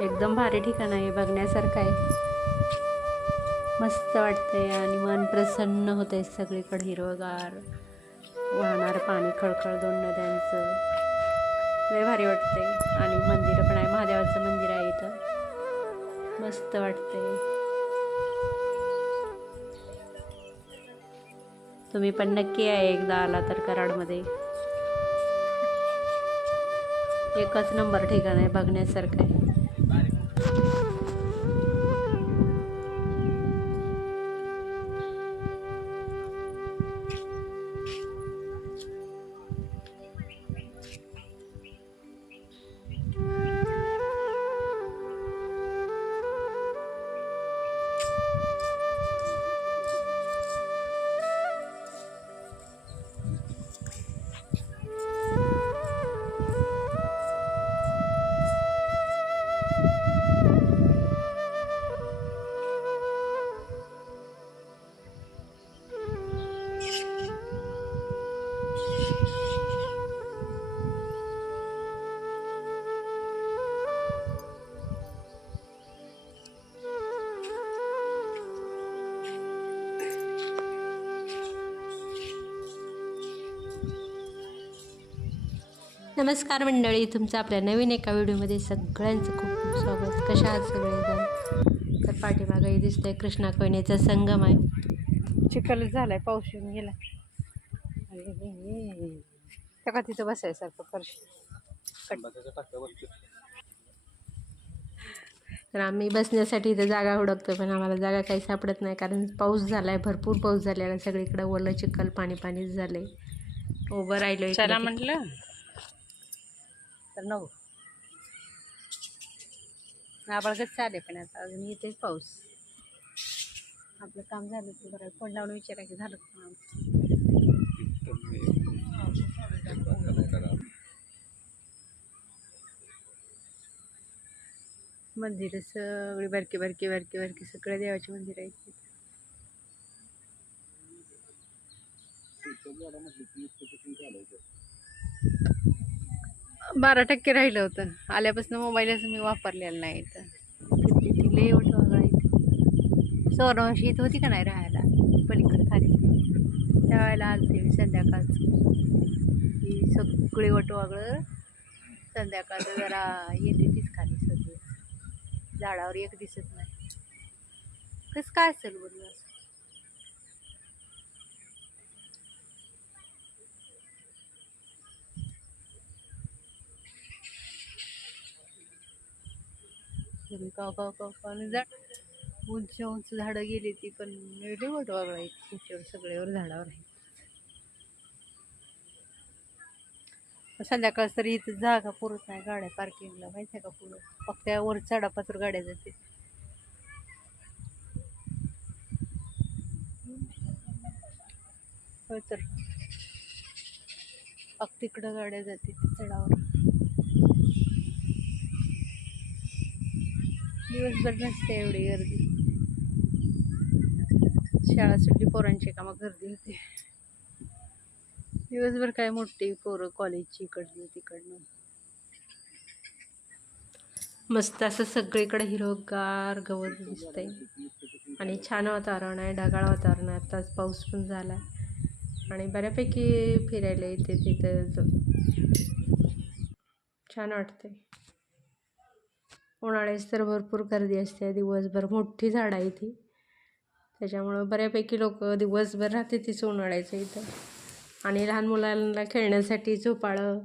एकदम भारी ठिकाण आहे बघण्यासारखं आहे. मस्त वाटतंय आणि मन प्रसन्न होतंय सगळीकडे हिरवगार. वाहणारं पाणी खळखळ दोन नद्यांचं. लय भारी वाटतंय. आणि मंदिर पण आहे महादेवाचं मंदिर आहे इथं. मस्त वाटतंय. तुम्ही पण नक्की आहे एकदा आला तर कराडमध्ये. एकच नंबर ठिकाण आहे बघण्यासारखं आहे. Woo! नमस्कार मंडळी तुमचं आपल्या नवीन एका व्हिडिओमध्ये सगळ्यांचं खूप खूप स्वागत. कशा आहात सगळेजण? तर पाठीमागंही दिसतंय कृष्णा कोयनेचा संगम आहे. चिखल झालाय पाऊस येऊन गेला. का तिथं बसायसारखं फरशी तर आम्ही बसण्यासाठी इथं जागा हुडकतो पण आम्हाला जागा काही सापडत नाही कारण पाऊस झालाय भरपूर पाऊस झालेला सगळीकडे ओलं चिखल पाणी पाणीच झालंय. उभं राहिलो चला म्हटलं. तर नऊ आबाळगत चाले पण आता अजून येतेच पाऊस. आपलं काम झालं तर बरं फोन लावून विचारा की झालं काम? मंदिर सगळी बारकी बारकी बारकी बारकी सगळ्या देवाची मंदिर आहेत तिथं. बारा टक्के राहिलं होतं. आल्यापासून मोबाईलच मी वापरलेलं नाही तर. किती लय वटवाघळ इथे. सोनवशी होती का नाही राहायला? पलीकडे खाली. त्यावेळेला आलते मी संध्याकाळचं ही सगळी वटवागळं संध्याकाळचं जरा येते तीच खाली सगळी. झाडावर एक दिसत नाही. कसं काय असेल बोललं असं सगळी काव काव काव काव. आणि झाड उंच उंच झाडं गेली ती पण एवढी मोठ वागळ आहेत सगळ्यावर झाडावर आहे संध्याकाळ तरी इथं जागा पुरत नाही गाड्या पार्किंगला माहिती आहे का पुढं? फक्त वर चढापाचवर गाड्या जाते होय तर. तिकडं गाड्या जाते चढावर. दिवसभर नसते एवढी गर्दी. शाळा सुटली पोरांची कामं गर्दी होते. दिवसभर काय मोठी पोरं कॉलेजची इकडनं तिकडनं. मस्त असं सगळीकडे हिरवगार गवत दिसतंय. आणि छान वातावरण आहे ढगाळ वातावरण आहे. आताच पाऊस पण झाला आणि बऱ्यापैकी फिरायला येते तिथं छान वाटतंय. उन्हाळ्यात तर भरपूर गर्दी असते. दिवसभर मोठी झाडं आहे ती त्याच्यामुळं बऱ्यापैकी लोक दिवसभर राहते तीच उन्हाळ्याचं इथं. आणि लहान मुलांना खेळण्यासाठी झोपाळं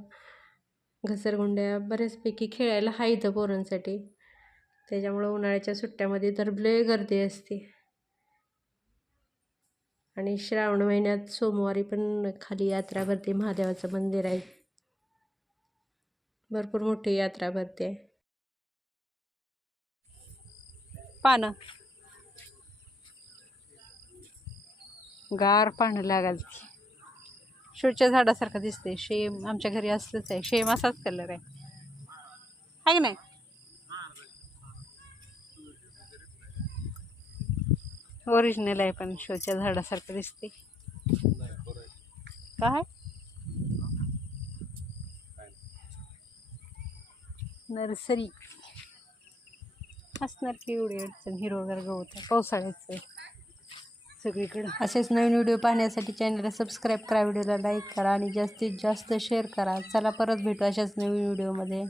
घसरगुंड्या बऱ्याचपैकी खेळायला हा इथं पोरांसाठी. त्याच्यामुळं उन्हाळ्याच्या सुट्ट्यामध्ये तर लय गर्दी असते. आणि श्रावण महिन्यात सोमवारी पण खाली यात्रा भरते. महादेवाचं मंदिर आहे. भरपूर मोठी यात्रा भरते. पानं. गार पानं लागाल ती. शोच्या झाडासारखं दिसते शेम आमच्या घरी असलंच आहे. शेम असाच कलर आहे. आहे की नाही? ओरिजिनल आहे पण शोच्या झाडासारखं दिसते काय? नर्सरी. असणार की एवढी अडचण? हिरवगार गवत आहे. पावसाळ्याचं सगळीकडं. असेच नवीन व्हिडिओ पाहण्यासाठी चॅनलला सबस्क्राईब करा व्हिडिओला लाईक करा आणि जास्तीत जास्त शेअर करा. चला परत भेटू अशाच नवीन व्हिडिओमध्ये.